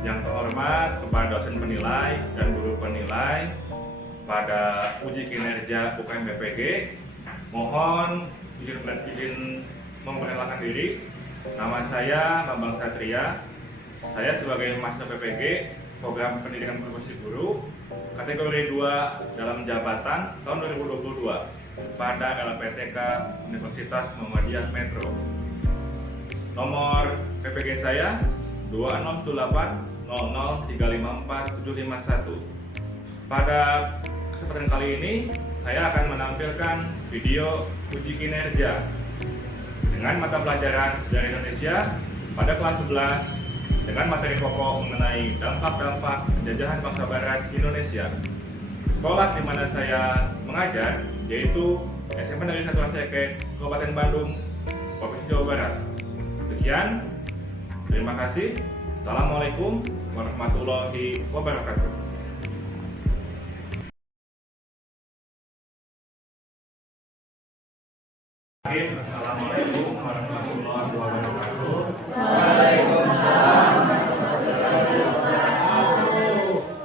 Yang terhormat kepada dosen penilai dan guru penilai pada uji kinerja UKM BPG, mohon izin memperkenalkan diri. Nama saya Bambang Satria. Saya sebagai mahasiswa BPG Program Pendidikan Profesi Guru kategori 2 dalam jabatan tahun 2022 pada LPTK Universitas Muhammadiyah Metro. Nomor PPG saya 20780035471. Pada kesempatan kali ini saya akan menampilkan video uji kinerja dengan mata pelajaran sejarah Indonesia pada kelas 11 dengan materi pokok mengenai dampak-dampak penjajahan bangsa Barat Indonesia. Sekolah di mana saya mengajar yaitu SMA Negeri 1 Aceh, Kabupaten Bandung, Provinsi Jawa Barat. Sekian, terima kasih. Assalamualaikum warahmatullahi wabarakatuh. Assalamualaikum warahmatullahi wabarakatuh. Waalaikumsalam.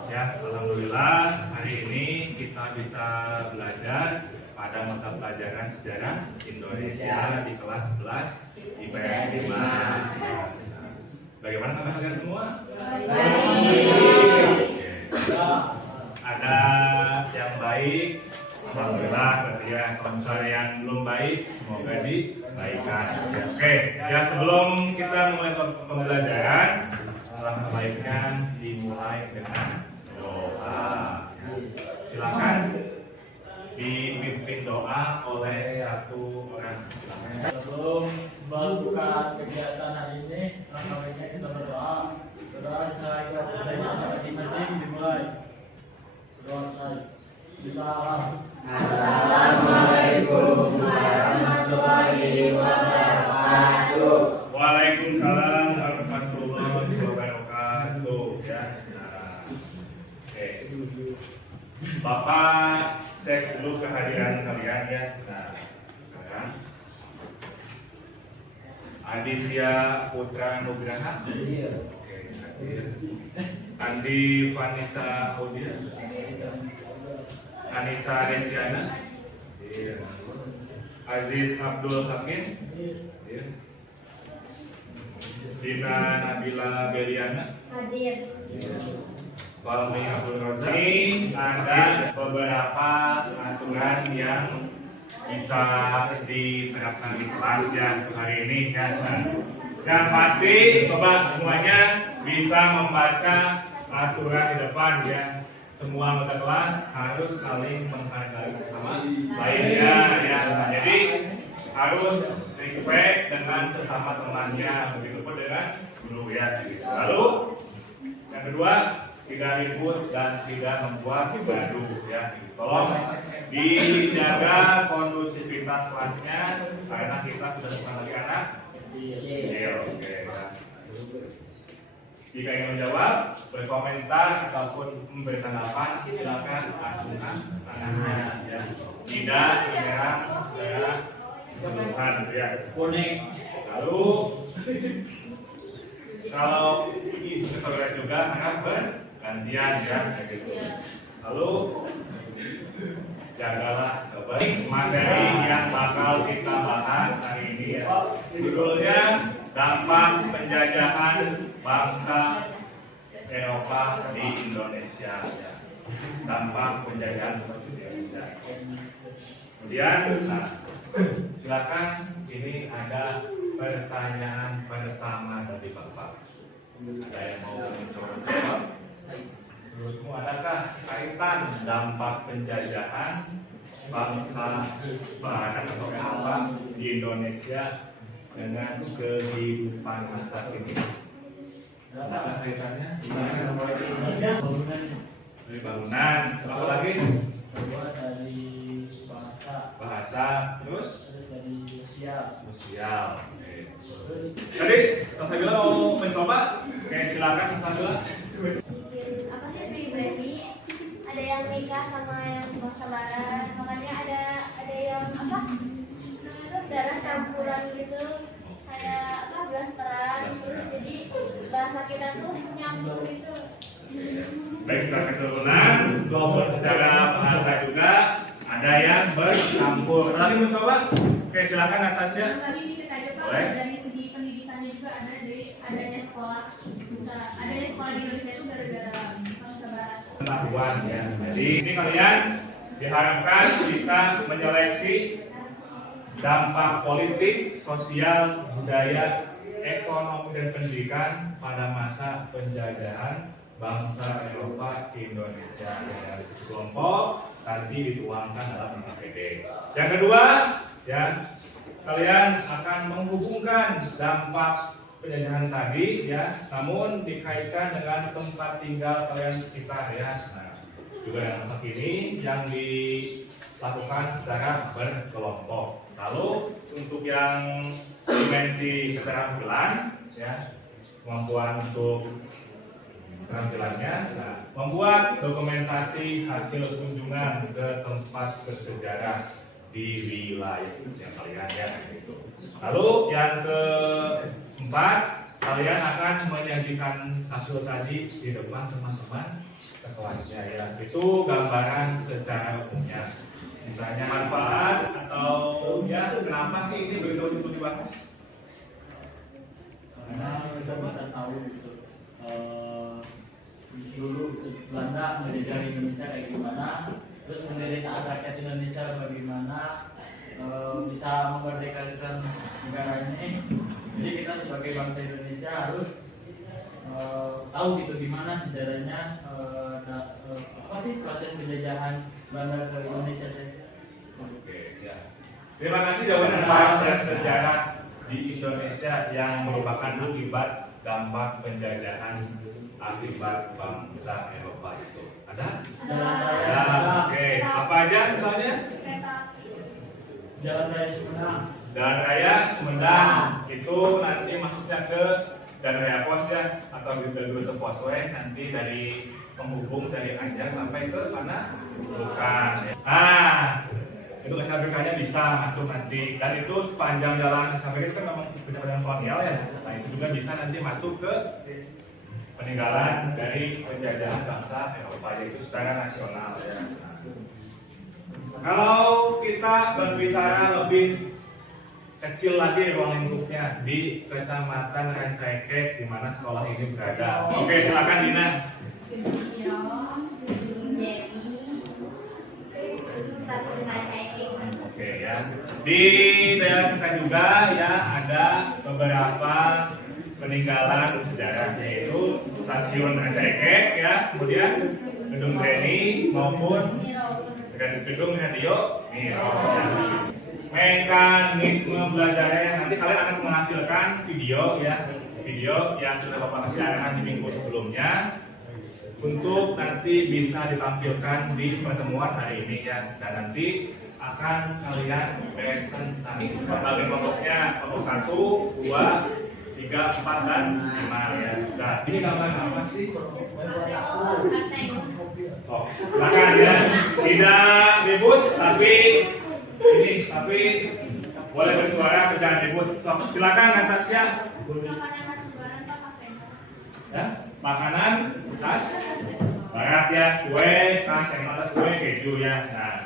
Ya, alhamdulillah hari ini kita bisa belajar pada mata pelajaran sejarah Indonesia di kelas 11 IPS 5. Bagaimana kabar kalian semua? Baik. Ada yang baik, alhamdulillah. Berarti ya, kalau yang belum baik, semoga dibaikan. Oke, ya sebelum kita mulai pembelajaran, alangkah baiknya dimulai dengan doa. Silakan dipimpin doa oleh satu orang. Sebelum melakukan kegiatan hari ini, langkah baiknya kita berdoa. Berdoa secara kepercayaan masing-masing dimulai. Berdoa sekali. Salam. Assalamualaikum warahmatullahi wabarakatuh. Waalaikumsalam warahmatullahi wabarakatuh. Ya. Nah, oke. Bapak cek dulu kehadiran kalian ya. Nah, sekarang Aditya Putra Nugraha. Oke, hadir. Andi Vanessa Audia. Anissa Resiana. Aziz Abdul Hakim. Dina Nabila Beliana. Hadir. Palmi Abdul Razak. Ini ada beberapa aturan yang bisa diterapkan di kelas ya hari ini ya. Dan pasti coba semuanya bisa membaca aturan di depan ya. Semua anggota kelas harus saling menghargai sama lainnya ya. Nah, jadi harus respect dengan sesama temannya, begitu pun dengan guru ya. Lalu yang kedua, tidak ribut dan tidak membuat gaduh ya. Tolong dijaga kondusivitas kelasnya karena kita sudah bukan lagi anak kecil. Oke. Jika ingin menjawab, berkomentar ataupun memberi tanggapan, silakan acungkan tangannya ya. Tidak menyerang secara keseluruhan ya. Kuning. Lalu kalau isu saudara juga akan bergantian ya kayak gitu. Lalu jagalah baik materi yang bakal kita bahas hari ini ya. Judulnya dampak penjajahan bangsa Eropa di Indonesia ya. Dampak penjajahan Indonesia. Kemudian, nah, silakan ini ada pertanyaan pertama dari Bapak. Ada yang mau mencoba? Menurutmu adakah kaitan dampak penjajahan bangsa Barat atau Eropa di Indonesia dengan kehidupan masa kini? Adakah kaitannya? Bangunan. Dari bangunan, apa lagi? Kedua dari Bahasa, terus dari sosial. Tadi Mas Sabila mau mencoba? Oke, silakan Mas Sabila. Mungkin apa sih pribadi? Ada yang nikah sama yang bangsa Barat, makanya ada yang apa? Darah campuran gitu, kayak apa? 14 peran. 14 peran. Jadi bahasa kita tuh nyambung gitu. Baik, secara keturunan, kelompok secara bahasa juga ada yang bercampur. Tadi mencoba? Oke, silakan Natasha. Tadi kita aja Pak, Boleh. dari segi pendidikannya juga ada dari adanya sekolah. Adanya sekolah di Indonesia itu gara-gara bangsa barat. Pengetahuan ya. Jadi ini kalian diharapkan bisa menyeleksi dampak politik, sosial, budaya, ekonomi dan pendidikan pada masa penjajahan bangsa Eropa di Indonesia. Dari satu kelompok nanti dituangkan dalam APD. Yang kedua, ya kalian akan menghubungkan dampak penjajahan tadi ya, namun dikaitkan dengan tempat tinggal kalian sekitar ya. Nah, juga yang masa kini yang dilakukan secara berkelompok. Lalu untuk yang dimensi keterampilan ya, kemampuan untuk keterampilannya, nah, membuat dokumentasi hasil kunjungan ke tempat bersejarah di wilayah yang kalian ya gitu. Lalu yang keempat, kalian akan menyajikan hasil tadi di depan teman-teman sekelasnya ya. Itu gambaran secara umumnya. Misalnya manfaat atau ya kenapa sih ini begitu untuk dibahas? Karena kita bisa tahu gitu, dulu Belanda menjajah Indonesia kayak gimana, terus pendirian rakyat Indonesia bagaimana, bisa memerdekakan negara ini. Jadi kita sebagai bangsa Indonesia harus tahu gitu gimana sejarahnya, apa sih proses penjajahan Belanda ke Indonesia. Oke, ya. Terima kasih jawaban Pak sejarah di Indonesia yang merupakan akibat dampak penjajahan akibat bangsa Eropa itu. Ada? Ya, oke. Apa aja misalnya? Kereta api. Jalan Raya Sumedang. Jalan Raya Sumedang itu nanti masuknya ke Jalan Raya Pos ya, atau di Rute Poswe nanti dari penghubung dari Anjar sampai ke mana? Bukan. Ya. Nah, itu SMPK-nya bisa masuk nanti, dan itu sepanjang jalan SMPK itu kan memang sepanjang kolonial ya. Nah itu juga bisa nanti masuk ke peninggalan dari penjajahan bangsa Eropa, yaitu secara nasional ya. Nah, kalau kita berbicara lebih kecil lagi ruang lingkupnya di Kecamatan Rancaikek di mana sekolah ini berada. Oke, silakan Dina. Stasiun Rancaikek. Oke ya. Di daerah kita juga ya ada beberapa peninggalan sejarah, yaitu Stasiun Rancaikek ya, kemudian Gedung Reni maupun Gedung Radio Miro. Mekanisme belajarnya nanti kalian akan menghasilkan video ya, video yang sudah Bapak kasih arahan di minggu sebelumnya untuk nanti bisa ditampilkan di pertemuan hari ini ya, dan nanti akan kalian presentasi berbagai kelompoknya, kelompok 1, 2, 3, 4, dan 5 ya. Nah, ini gambar apa sih? Oh, silakan ya. Tidak ribut, tapi boleh bersuara, jangan ribut. So, silakan Natasha. Makanan khas Lebaran Pak Kasema. Ya, makanan khas barat ya, kue khas yang mana kue keju ya. Nah,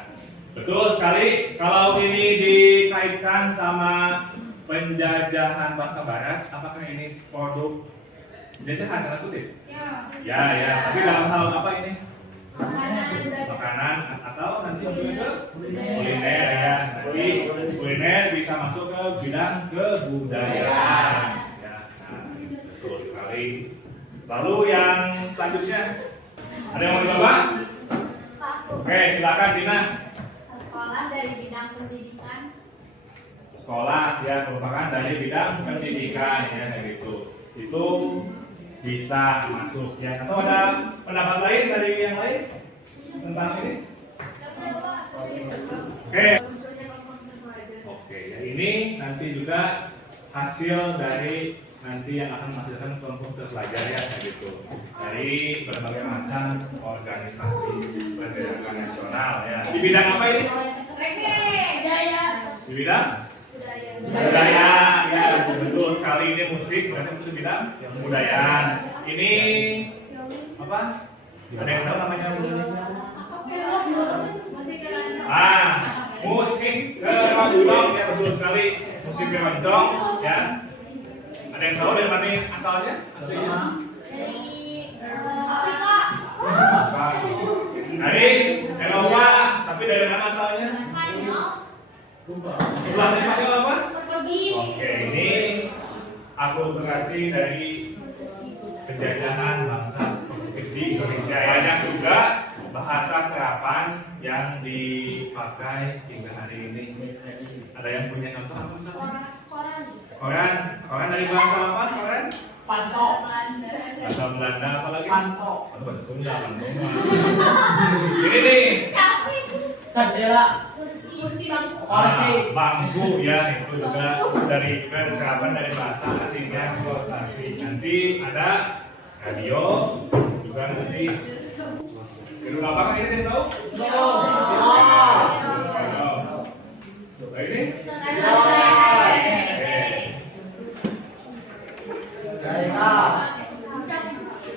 betul sekali. Kalau ini dikaitkan sama penjajahan bangsa barat, apakah ini produk penjajahan tanda kutip? Ya. Ya. Tapi dalam hal apa ini? Makanan. Makanan atau nanti masuk ke kuliner ya. Nanti kuliner bisa masuk ke bidang kebudayaan. Ya, nah, betul sekali. Lalu yang selanjutnya ada yang mau coba? Oke, silakan Dina. Sekolah dari bidang pendidikan. Sekolah ya merupakan dari bidang pendidikan ya kayak gitu. Itu bisa masuk ya. Atau ada pendapat lain dari yang lain tentang ini? Oke, ya ini nanti juga hasil dari nanti yang akan menghasilkan kelompok terpelajar ya kayak gitu, dari berbagai macam organisasi bergerakan nasional ya. Di bidang apa ini? Budaya. Di bidang Budaya. budaya ya, betul sekali. Ini musik, berarti masuk di bidang kebudayaan. Ini apa? Ada yang tahu namanya Indonesia? Musik keroncong. Musik keroncong, ya betul sekali. Musik keroncong, ya. Ada yang tahu dari mana asalnya? Aslinya? Dari Afrika. Dari Eropa, tapi dari mana asalnya? Spanyol. Sebelahnya Spanyol apa? Portugis. Oke, ini akulturasi dari penjajahan bangsa Portugis di Indonesia. Banyak juga bahasa serapan yang dipakai hingga hari ini. Ada yang punya contoh apa misalnya? Koran. Koran dari bahasa apa? Koran? Panto. Bahasa Belanda apa lagi? Panto. Atau bahasa Sunda? Ini nih. Jendela. Kursi bangku. Bangku ya, itu juga dari serapan dari bahasa asingnya eksportasi. Nanti ada radio juga nanti. Gedung apa kan ini tahu? Coba ini.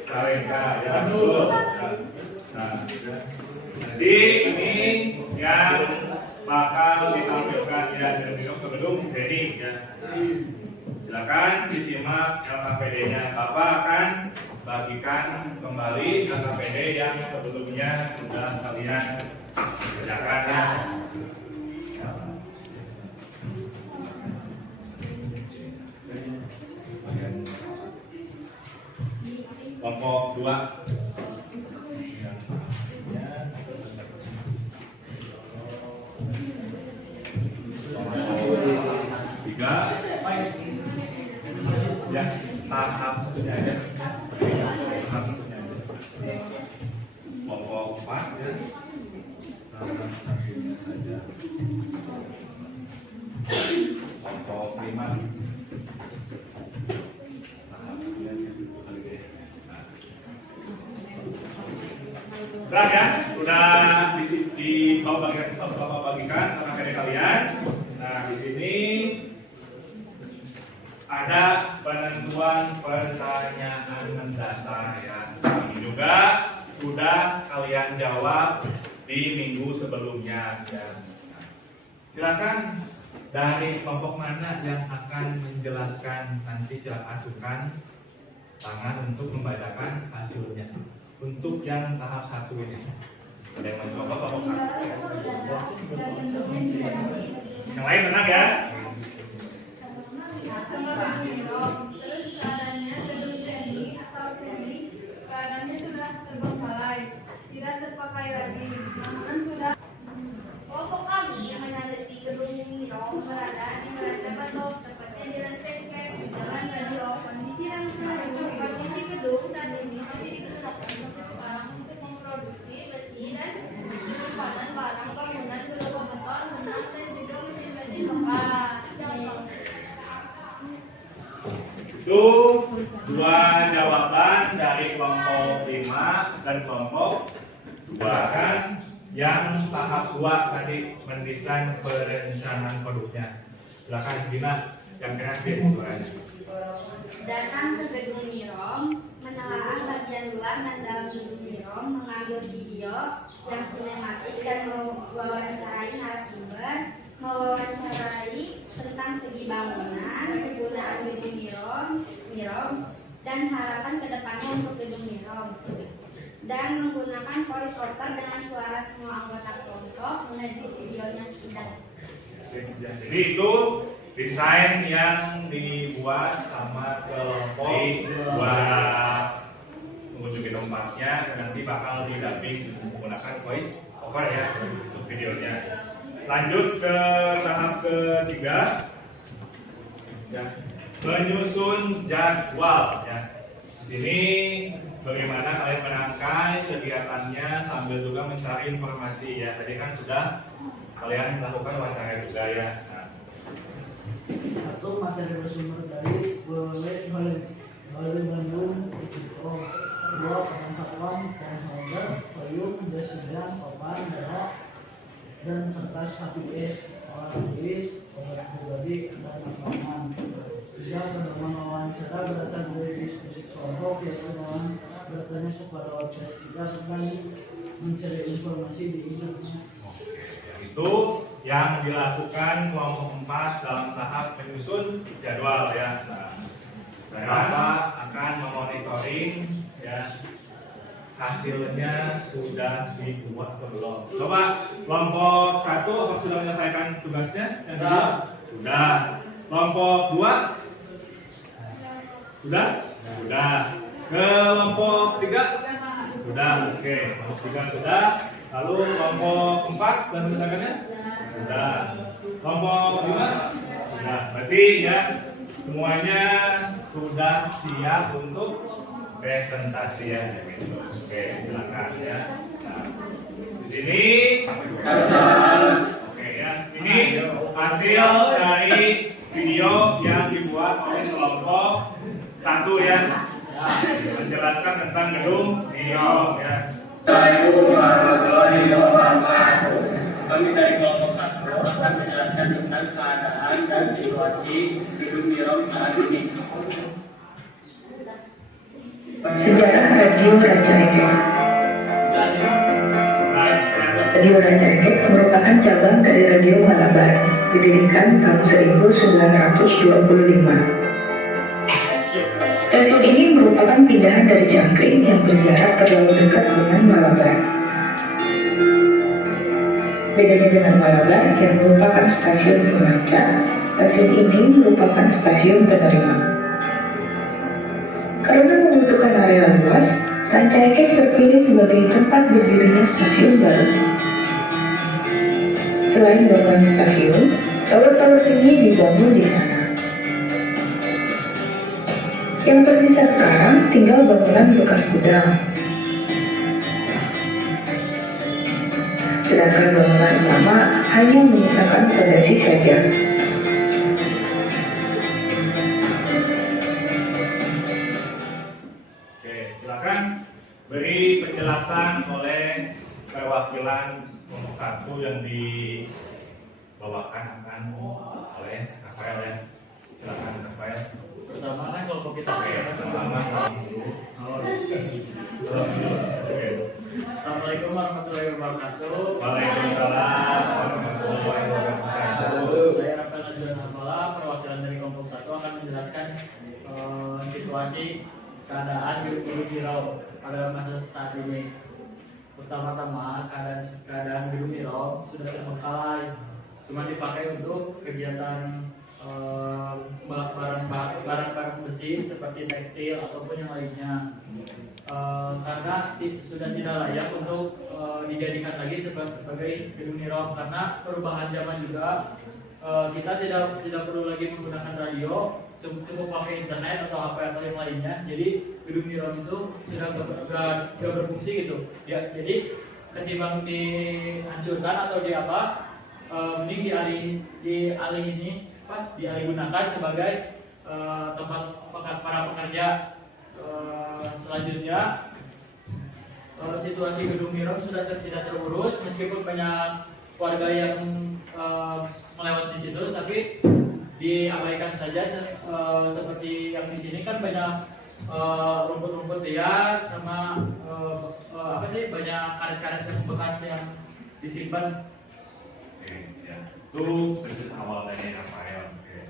Salenta ya dulu. Nah, nanti ini yang bakal ditampilkan ya dari gedung seni ya. Silakan disimak LKPD-nya. Bapak akan bagikan kembali LKPD yang sebelumnya sudah kalian kerjakan ya. Kelompok 2. Tiga. Ya, tahap satunya aja. Tahap satunya aja. Kelompok 4 ya. Tahap satunya saja. Kelompok 5. Sudah ya, sudah bagikan LKPD kalian. Nah, di sini ada penentuan pertanyaan mendasar ya. Ini juga sudah kalian jawab di minggu sebelumnya ya. Silakan dari kelompok mana yang akan menjelaskan, nanti silakan acungkan tangan untuk membacakan hasilnya. Untuk yang tahap 1 ini, ada yang mencoba kelompok 1? Yang lain tenang ya. Terus keadaannya gedung seni atau seni, keadaannya sudah terbengkalai, tidak terpakai lagi. Namun sudah. Kelompok kami meneliti gedung Mirong berada di Ranca Batok, tepatnya di lantai Jalan Radio. Kondisi gedung saat ini masih digunakan sampai sekarang untuk memproduksi besi dan penyimpanan barang bangunan berupa beton, benang, dan juga mesin-mesin bekas. Itu dua jawaban dari kelompok 5 dan kelompok 2 kan. Yang tahap 2 tadi mendesain perencanaan produknya. Silakan Dina yang keras dia suaranya. Datang ke gedung Mirong, menelaah bagian luar dan dalam gedung Mirong, mengambil video yang sinematik dan mewawancarai narasumber, mewawancarai tentang segi bangunan, kegunaan gedung Mirong, dan harapan kedepannya untuk gedung Mirong. Dan menggunakan voice over dengan suara semua anggota kelompok, mengedit videonya tidak. Jadi itu desain yang dibuat sama kelompok buat mengunjungi tempatnya, nanti bakal didamping menggunakan voice over ya untuk videonya. Lanjut ke tahap ketiga ya, menyusun jadwal ya. Di sini bagaimana kalian menangkai kegiatannya sambil juga mencari informasi ya. Tadi kan sudah kalian melakukan wawancara juga ya. Nah, Satu, materi bersumber dari boleh Bandung Institut. Dua, perlengkapan folder, payung, desideran, papan, darah, dan kertas HPS, alat tulis, obat pribadi, dan rekaman. Tiga, pedoman wawancara berasal dari diskusi kelompok yang bertanya kepada website kita tentang mencari informasi di internet. Itu yang dilakukan kelompok 4 dalam tahap menyusun jadwal ya. Nah, saya akan memonitoring ya hasilnya sudah dibuat atau belum. Coba kelompok 1 apakah sudah menyelesaikan tugasnya? Yang kedua? Sudah. Kelompok 2? Sudah? Sudah. Kelompok 3? Sudah. Oke, kelompok 3 sudah. Lalu kelompok 4 sudah menyelesaikannya? Sudah. Kelompok 5? Sudah. Berarti ya semuanya sudah siap untuk presentasi ya. Gitu. Oke, silakan ya. Nah, di sini oke ya. Ini hasil dari video yang dibuat oleh kelompok 1 ya. Menjelaskan tentang gedung Niro ya. Assalamualaikum warahmatullahi wabarakatuh. Kami dari kelompok 1 akan menjelaskan tentang keadaan dan situasi gedung Niro saat ini. Sejarah Radio Raja Eket. Radio Raja Eket merupakan cabang dari Radio Malabar, didirikan tahun 1925. Stasiun ini merupakan pindahan dari Jangkrik yang berjarak terlalu dekat dengan Malabar. Bedanya dengan Malabar yang merupakan stasiun pemancar, stasiun ini merupakan stasiun penerima. Karena membutuhkan area luas, Ranca Ekek terpilih sebagai tempat berdirinya stasiun baru. Selain bangunan stasiun, tower-tower tinggi dibangun di sana. Yang tersisa sekarang tinggal bangunan bekas gudang. Sedangkan bangunan utama hanya menyisakan fondasi saja. Oke, silakan beri penjelasan oleh perwakilan kelompok 1 yang dibawakan akan oleh Rafael ya. Silakan Rafael. Pertama kan kelompok kita Oke, pertama salam dulu. Oke. Assalamualaikum warahmatullahi wabarakatuh. Waalaikumsalam warahmatullahi wabarakatuh. Saya Rafael Azwan Hafala, perwakilan dari kelompok 1 akan menjelaskan situasi keadaan gedung Niro pada masa saat ini. Pertama-tama keadaan gedung Niro sudah terbengkalai, cuma dipakai untuk kegiatan barang-barang besi seperti tekstil ataupun yang lainnya, karena sudah tidak layak untuk dijadikan lagi sebagai gedung Niro karena perubahan zaman juga. Kita tidak perlu lagi menggunakan radio, cukup pakai internet atau HP atau yang lainnya. Jadi gedung Niro itu sudah gak berfungsi gitu ya. Jadi ketimbang dihancurkan atau mending dialih gunakan sebagai tempat para pekerja. Selanjutnya situasi gedung Niro sudah tidak terurus meskipun banyak warga yang melewat di situ, tapi diabaikan saja. Seperti yang di sini kan banyak rumput-rumput liar sama banyak karet-karet yang bekas yang disimpan. Oke, ya. Itu awal dari Rafael. Oke.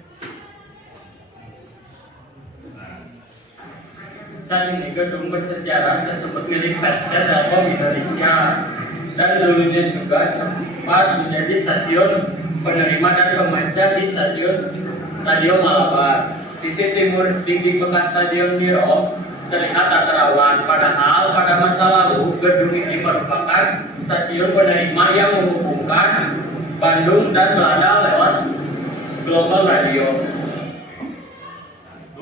Nah, Saat ini gedung bersejarah tersebut milik Raja Telkom Indonesia dan dulunya juga sempat menjadi stasiun penerima dan pemancar di stasiun Radio Malabar. Sisi timur tinggi bekas Stadion Niro terlihat tak terawan, padahal pada masa lalu gedung ini merupakan stasiun penerima yang menghubungkan Bandung dan Belanda lewat Global Radio.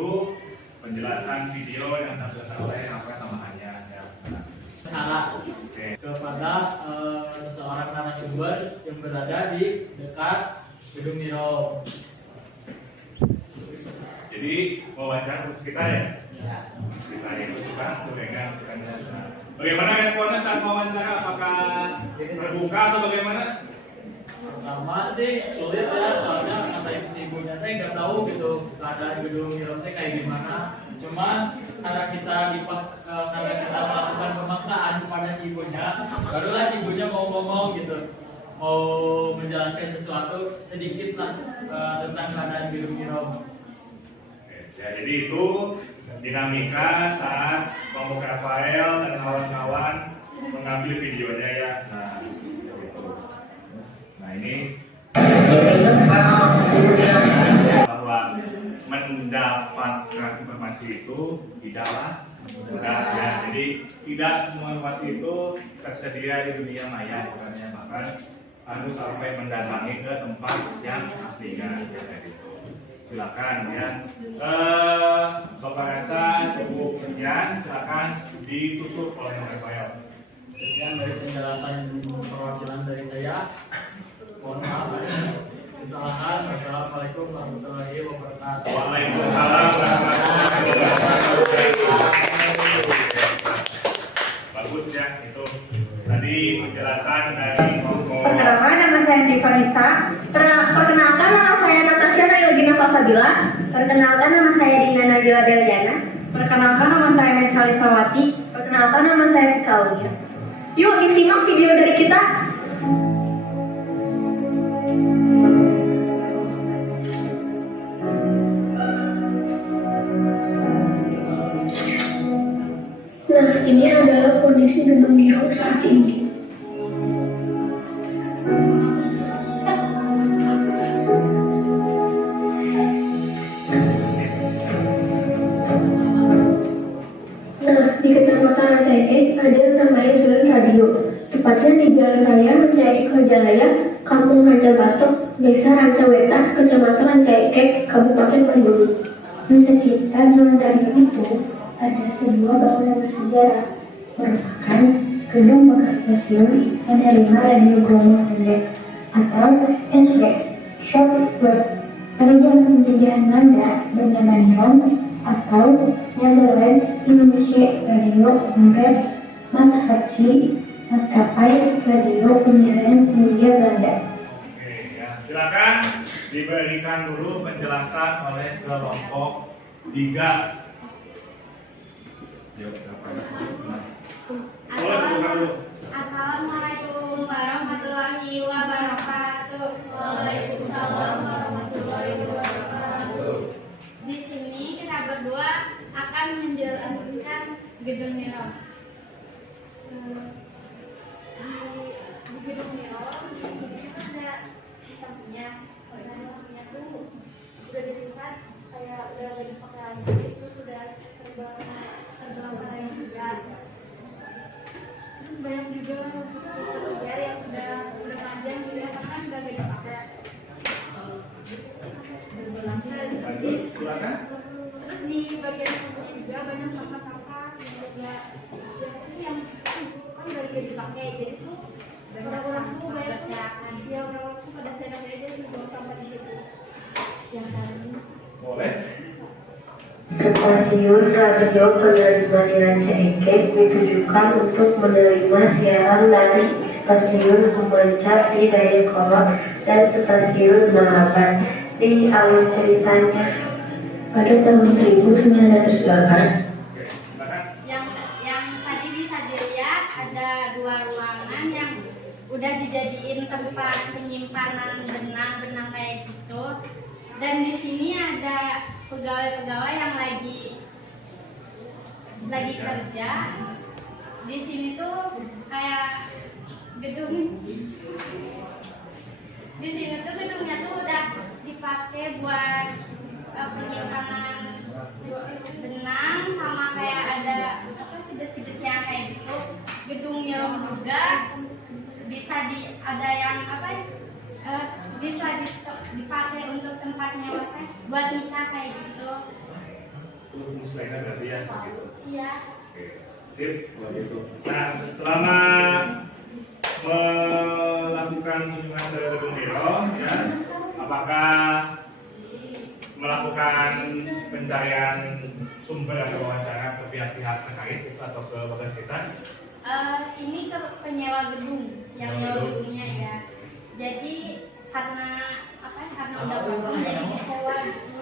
itu penjelasan video yang dilakukan oleh apa tambahannya ya. Salah Oke. kepada seseorang narasumber yang berada di dekat gedung Niro. Jadi wawancara khusus kita ya. Kita itu juga pegang. Bagaimana responnya saat wawancara? Apakah terbuka atau bagaimana? Pertama sih sulit ya, soalnya saya ibunya teh nggak tahu gitu keadaan gedung Mirom teh kayak gimana. Cuma karena kita karena kita melakukan pemaksaan kepada si ibunya, barulah si ibunya mau ngomong gitu, mau menjelaskan sesuatu sedikit lah tentang keadaan gedung Mirom. Ya, jadi itu dinamika saat kelompok Rafael dan kawan-kawan mengambil videonya ya. Nah, gitu. Nah ini bahwa mendapatkan informasi itu tidaklah mudah ya. Jadi tidak semua informasi itu tersedia di dunia maya, bukannya bahkan harus sampai mendatangi ke tempat yang aslinya ya kayak gitu. Silakan ya. Bapak rasa cukup sekian, silakan ditutup oleh Rafael. Sekian dari penjelasan perwakilan dari saya. Mohon maaf kesalahan. Wassalamualaikum warahmatullahi wabarakatuh. Waalaikumsalam warahmatullahi wabarakatuh. Bagus ya itu. Tadi penjelasan dari kelompok. Perkenalkan, nama saya Divanisa. Perkenalkan, nama saya Natasha Nayogina Salsabila. Perkenalkan, nama saya Dina Najwa Deliana. Perkenalkan, nama saya Mesali Sawati. Perkenalkan, nama saya Vika Aulia. Yuk disimak video dari kita. Nah, ini adalah kondisi gedung Mirom saat ini. Nah, di Kecamatan Rancaikek ada yang namanya Jalan Radio. Tepatnya di Jalan Raya Rancaikek Rajalaya, Kampung Raja Batok, Desa Rancawetan, Kecamatan Rancaikek, Kabupaten Bandung. Di sekitar Jalan Radio itu ada sebuah bangunan bersejarah, merupakan gedung bekas stasiun penerima radio gelombang pendek atau SW, shortwave, pada zaman penjajahan Belanda bernama Mirom atau Netherlands Indische Radio Omroep Maatschappij, maskapai radio penyiaran Hindia Belanda. Oke ya, silakan diberikan dulu penjelasan oleh kelompok 3. Yuk, Assalamualaikum warahmatullahi wabarakatuh. Waalaikumsalam warahmatullahi wabarakatuh. Di sini kita berdua akan menjelaskan gedung Mirom. Di gedung Mirom di sini ada sistemnya. Sistemnya tuh udah dilihat kayak udah dipakai lagi, itu sudah terbang yang juga. Terus banyak juga pekerja yang udah panjang sih, karena kan udah gak dipakai. Silakan. Terus di bagian samping juga banyak sampah-sampah ya yang kan udah gak dipakai, jadi tuh orang-orang tuh banyak ya orang-orang tuh pada senang aja sih buang sampah di situ. Yang tadi Boleh. Stasiun radio penerima di Rancaikek ditujukan untuk menerima siaran dari stasiun Pemancar di Dayakolot dan stasiun Maraban. Di awal ceritanya, pada tahun 1908, yang tadi bisa dilihat ada 2 ruangan yang udah dijadiin tempat penyimpanan benang-benang kayak gitu. Dan di sini ada pegawai-pegawai yang lagi kerja. Di sini tuh kayak gedung. Di sini tuh gedungnya tuh udah dipakai buat penyimpanan benang, sama kayak ada apa sih besi-besi yang kayak gitu. Gedung Mirom juga bisa ada yang apa bisa dipakai untuk tempatnya buat nikah kayak gitu. Itu fungsi lainnya berarti ya gitu. Iya. Oke, sip kalau gitu. Nah, selama melakukan kunjungan ke gedung Mirom ya, apakah melakukan pencarian sumber atau wawancara ke pihak-pihak terkait itu atau ke bagas kita? Ini ke penyewa gedung, yang nyewa gedungnya ya. Jadi karena karena udah kosong jadi disewa gitu.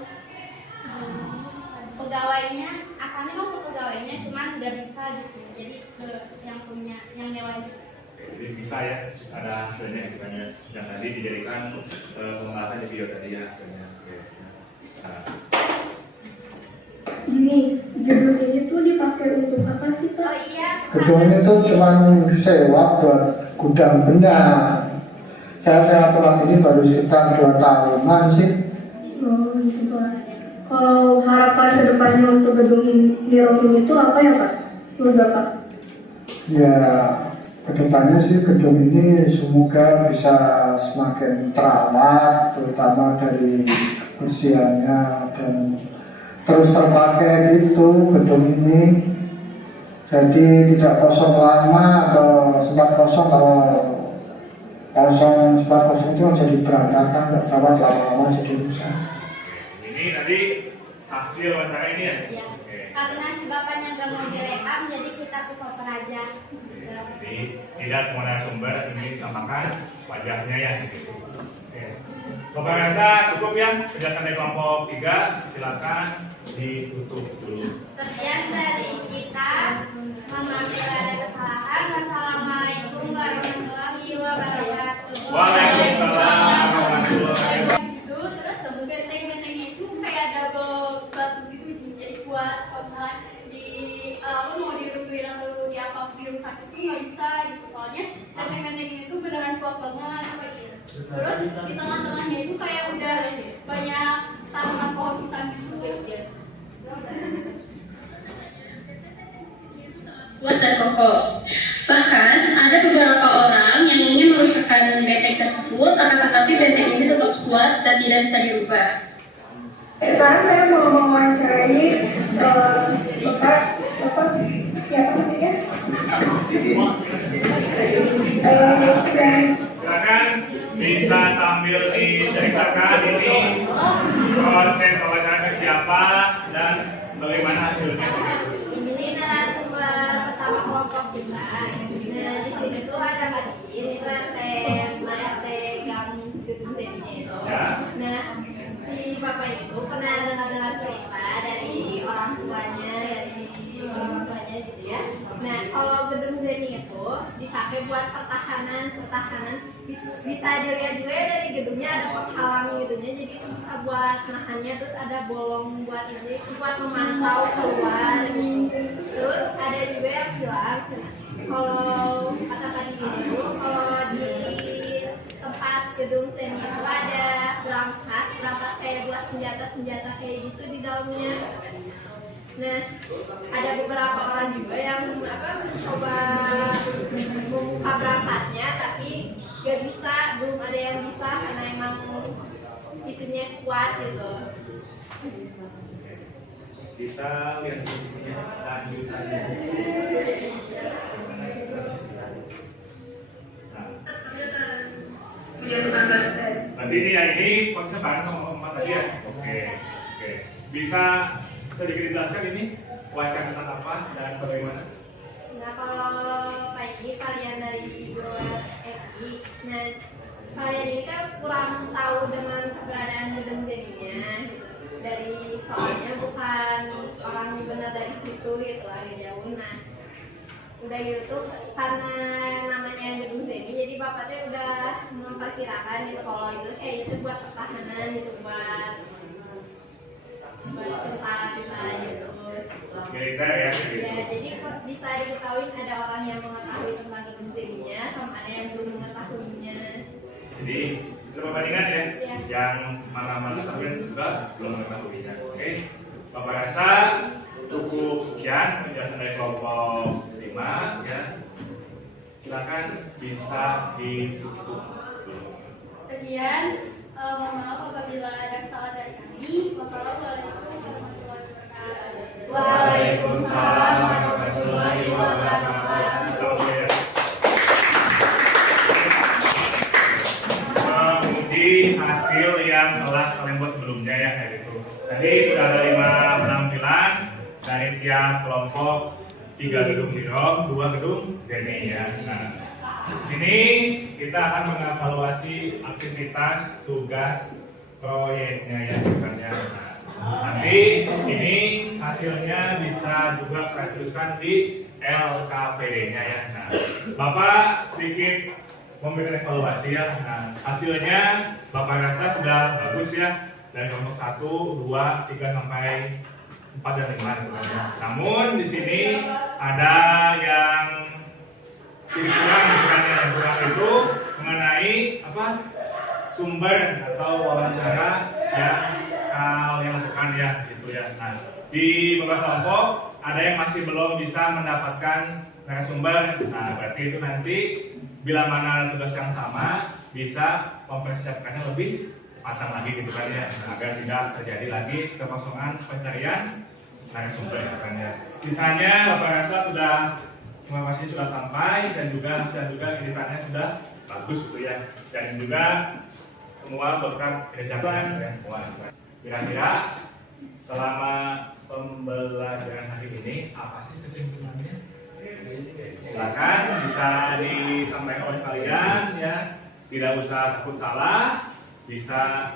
Pegawainya asalnya mau ke pegawainya cuman nggak bisa gitu, jadi ke yang punya yang nyewa gitu. Jadi bisa ya, ada hasilnya gitu kan ya. Yang tadi dijadikan pembahasan di video tadi ya hasilnya. Oke. Nah, Gini, gedung ini tuh dipakai untuk apa sih, Pak? Oh iya, Gedung ini tuh cuma sewa buat gudang benda. Saya pelat ini baru sekitar 2 tahunan sih. Oh, gitu Pak. Kalau harapan kedepannya untuk gedung Mirom ini tuh apa ya, Pak? Menurut Bapak? Ya, kedepannya sih gedung ini semoga bisa semakin terawat, terutama dari kebersihannya dan terus terpakai gitu gedung ini. Jadi tidak kosong lama atau sempat kosong, kalau kosong sempat kosong itu jadi berantakan, nggak terawat lama-lama jadi rusak. ini tadi hasil wawancara ini ya. ya. Oke. Karena si bapaknya nggak mau direkam, jadi kita pesoper aja. Jadi tidak semua narasumber ini ditambahkan wajahnya ya. Gitu. Oke. Bapak rasa cukup ya penjelasan dari kelompok 3, silakan ditutup dulu. Sekian dari kita. Mohon maaf bila ada kesalahan. Wassalamualaikum warahmatullahi wabarakatuh. Waalaikumsalam warahmatullahi wabarakatuh. Gitu, terus benteng-bentengnya itu kayak double batu gitu jadi kuat. Kalau di lu mau diruntuhin atau dirusak itu nggak bisa gitu, soalnya benteng-benteng itu beneran kuat banget. Terus di tengah-tengahnya itu kayak udah banyak tanaman pohon pisang gitu. Kuat dan kokoh. Bahkan ada beberapa orang yang ingin merusakkan benteng tersebut, akan tetapi benteng ini tetap kuat dan tidak bisa dirubah. Sekarang saya mau mewawancarai Bapak siapa namanya? Silakan bisa sambil diceritakan ini proses wawancara ke siapa dan bagaimana hasilnya. Ini narasumber pertama kelompok kita. Nah, di sini tuh ada Kadin, itu RT Gang Gedung Zeninya itu. Ya. Nah, si bapak itu pernah dengar cerita dari orang tuanya gitu ya. Nah, kalau Gedung Zeni itu dipakai buat pertahanan bisa dilihat juga ya, dari gedungnya ada penghalang gitunya, jadi itu bisa buat nahannya, terus ada bolong buat memantau keluar gitu. Terus ada juga yang bilang kalau kata tadi itu kalau di tempat Gedung Zeni itu ada brankas kayak buat senjata kayak gitu di dalamnya. Nah, ada beberapa orang juga yang mencoba membuka brankasnya, tapi gak bisa, belum ada yang bisa karena emang itunya kuat gitu. Kita lihat bukunya lanjutannya. Berarti ini ya, ini posisinya bareng sama Mama tadi ya? Oke. Bisa sedikit dijelaskan ini wawancara tentang apa dan bagaimana? Nah, kalau pagi kalian dari Guru FI, nah kalian ini kan kurang tahu dengan keberadaan Gedung Zeninya gitu. Dari soalnya bukan orang benar dari situ gitu, agak jauh. Nah, udah gitu karena namanya Gedung Zeni, jadi bapaknya udah memperkirakan gitu kalau itu kayak itu buat pertahanan gitu, buat tentara gitu. Militer ya? Ya, jadi bisa diketahui ada orang yang mengetahui tentang Gedung Zeninya sama ada yang belum mengetahuinya. Jadi itu perbandingan ya, Ya. yang mana-mana tapi juga belum mengetahuinya. Oke, Bapak rasa cukup sekian penjelasan dari kelompok 5 ya. Silakan bisa ditutup dulu. Sekian, mohon maaf apabila ada kesalahan dari kami. Wassalamualaikum warahmatullahi wabarakatuh. Waalaikumsalam warahmatullahi wabarakatuh. Menguji hasil yang telah kalian buat sebelumnya ya, kayak gitu. Tadi sudah ada 5 penampilan dari tiap kelompok, 3 gedung Mirom, 2 gedung Zeni ya. Nah, di sini kita akan mengevaluasi aktivitas tugas proyeknya ya bukannya. Nanti ini hasilnya bisa juga kita tuliskan di LKPD-nya ya. Nah, Bapak sedikit memberikan evaluasi ya. Nah, hasilnya Bapak rasa sudah bagus ya dari kelompok 1, 2, 3 sampai 4 dan 5 gitu kan ya. Namun di sini ada yang kurang gitu kan ya. Yang kurang itu mengenai apa? Sumber atau wawancara yang yang lakukan ya gitu ya. Nah, di beberapa kelompok ada yang masih belum bisa mendapatkan narasumber. Nah, berarti itu nanti bila mana tugas yang sama bisa mempersiapkannya lebih matang lagi gitu kan ya, agar tidak terjadi lagi kekosongan pencarian narasumber gitu kan ya. Sisanya Bapak rasa sudah informasinya sudah sampai dan juga editannya sudah bagus gitu ya, dan juga semua berkat kerjaan kalian semua. Kira-kira selama pembelajaran hari ini apa sih kesimpulannya? Silakan bisa disampaikan oleh kalian ya, tidak usah takut salah, bisa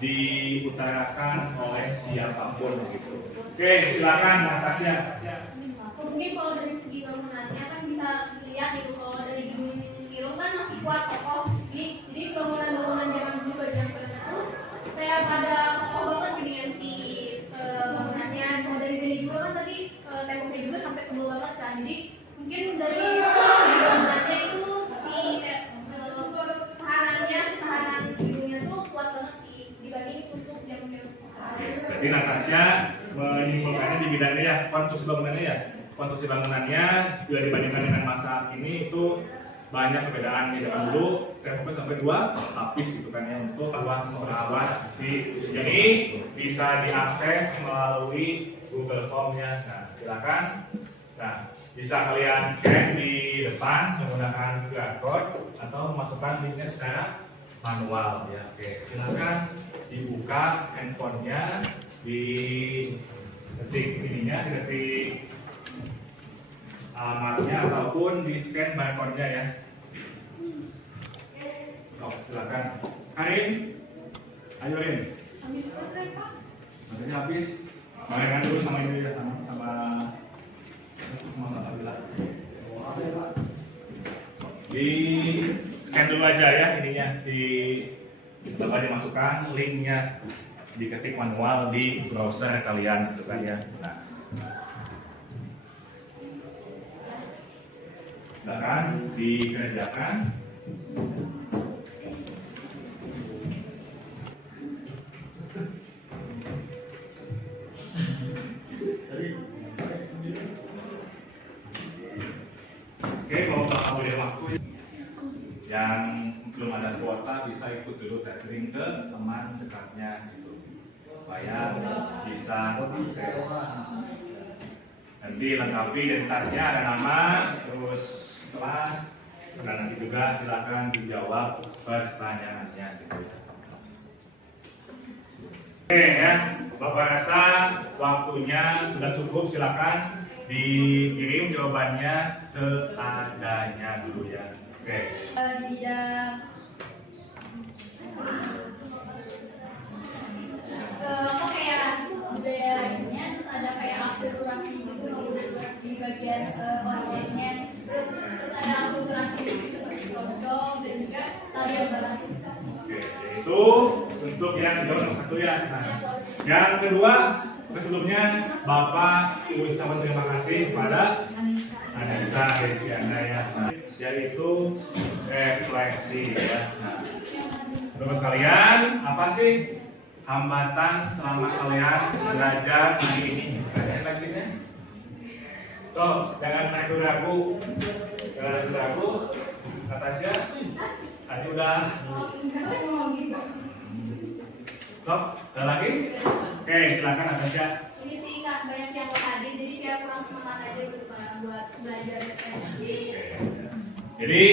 diutarakan oleh siapapun gitu. Oke, silakan Natasha. Mungkin kalau dari segi bangunannya kan bisa dilihat gitu, kalau dari gedung Nirung kan masih kuat kokoh, jadi bangunan zaman dulu itu kayak pada kokoh banget gini si bangunannya. Kalau dari sini juga kan tadi temboknya juga sampai tebal banget kan, jadi mungkin dari bangunannya itu si tahanan gedungnya tuh kuat banget sih dibanding untuk yang Berarti Natasha menyimpulkannya di bidangnya ya, konstruksi bangunannya ya. Konstruksi bangunannya bila dibandingkan dengan masa ini itu banyak perbedaan. Di zaman dulu temboknya sampai 2 lapis gitu kan ya, untuk merawat si jadi bisa diakses melalui Google Form-nya. Nah, silakan. Nah, bisa kalian scan di depan menggunakan QR code atau memasukkan linknya secara manual ya. Oke, silakan dibuka handphonenya, di ketik alamatnya ataupun di scan barcode-nya ya. Oh, silakan. Karin, ayo Rin. Makanya habis. Barengan dulu sama ini ya, sama Abila. Di scan dulu aja ya ininya, si Bapak dimasukkan linknya, diketik manual di browser kalian gitu kan ya. Nah, silakan dikerjakan. Oke, kalau Bapak boleh waktu yang belum ada kuota bisa ikut dulu tethering ke teman dekatnya gitu, supaya bisa akses. Nanti lengkapi identitasnya, ada nama, terus kelas, dan nanti juga silakan dijawab pertanyaannya gitu. Oke ya, Bapak rasa waktunya sudah cukup, silakan dikirim jawabannya seadanya dulu ya. Oke. Di bidang kayak budayanya, terus ada kayak akulturasi gitu di bagian kontennya, terus ada akulturasi seperti keroncong dan juga tarian barat. Oke, itu untuk yang jawab nomor 1 ya. Nah, yang kedua, sebelumnya Bapak ucapkan terima kasih kepada Anissa Desiana ya. Nah, yaitu refleksi ya. Nah, menurut kalian apa sih hambatan selama kalian belajar hari ini? Refleksinya? So, jangan ragu-ragu. Jangan ragu-ragu. Natasha, tadi udah. Stop, ada lagi? Oke, silakan Natasha. Ini sih Kak, banyak yang mau hadir, jadi kayak kurang semangat aja buat belajar. Jadi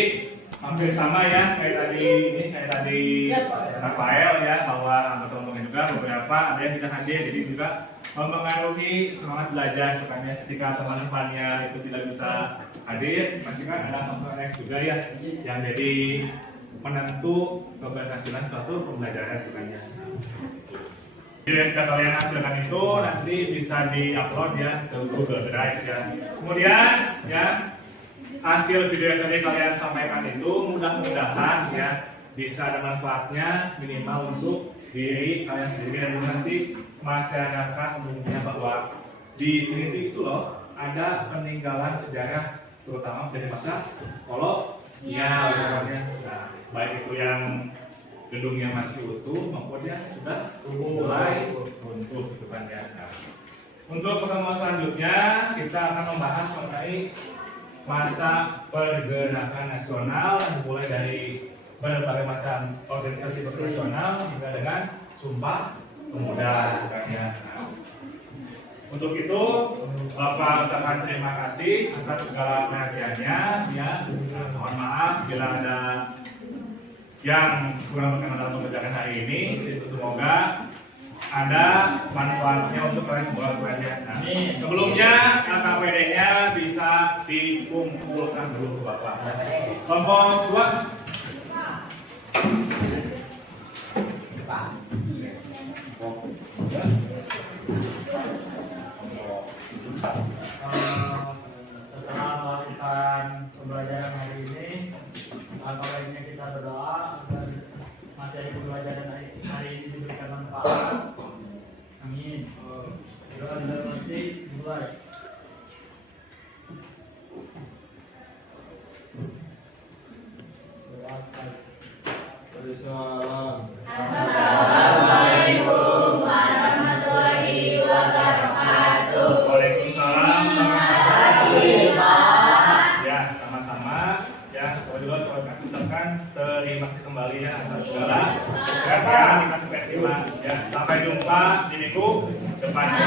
hampir sama ya kayak tadi Rafael ya, bahwa teman-teman juga beberapa ada yang tidak hadir, jadi juga mempengaruhi semangat belajar. Makanya ketika teman-temannya itu tidak bisa hadir, pasti kan ada faktor X juga ya yang jadi penentu keberhasilan suatu pembelajaran bukannya. Video yang sudah kalian hasilkan itu nanti bisa diupload ya ke Google Drive ya. Kemudian ya hasil video yang tadi kalian sampaikan itu mudah-mudahan ya bisa ada manfaatnya minimal untuk diri kalian sendiri dan nanti masyarakat umumnya bahwa di sini itu loh ada peninggalan sejarah terutama dari masa kolonial. Nah, baik itu yang gedungnya masih utuh maupun yang sudah mulai runtuh gitu kan ya. Nah, untuk pertemuan selanjutnya kita akan membahas mengenai masa pergerakan nasional mulai dari berbagai macam organisasi profesional hingga dengan Sumpah Pemuda gitu kan ya. Nah, untuk itu Bapak ucapkan terima kasih atas segala perhatiannya ya. Mohon maaf bila ada yang kurang berkenan dalam pembelajaran hari ini. Semoga ada manfaatnya untuk kalian semua pelajar. Nah, sebelumnya LKPD-nya bisa dikumpulkan dulu Bapak. Kelompok 2. Setelah melakukan pembelajaran hari ini, langkah baiknya kita berdoa agar materi pembelajaran hari ini diberikan manfaat. Amin. Doa nanti dimulai. Assalamualaikum warahmatullahi wabarakatuh. Waalaikumsalam warahmatullahi wabarakatuh. Ya, sama-sama. Ya, kalau juga coba ucapkan terima kasih kembali ya atas segala perhatian kita sampai terima. Ya, sampai jumpa di minggu depan.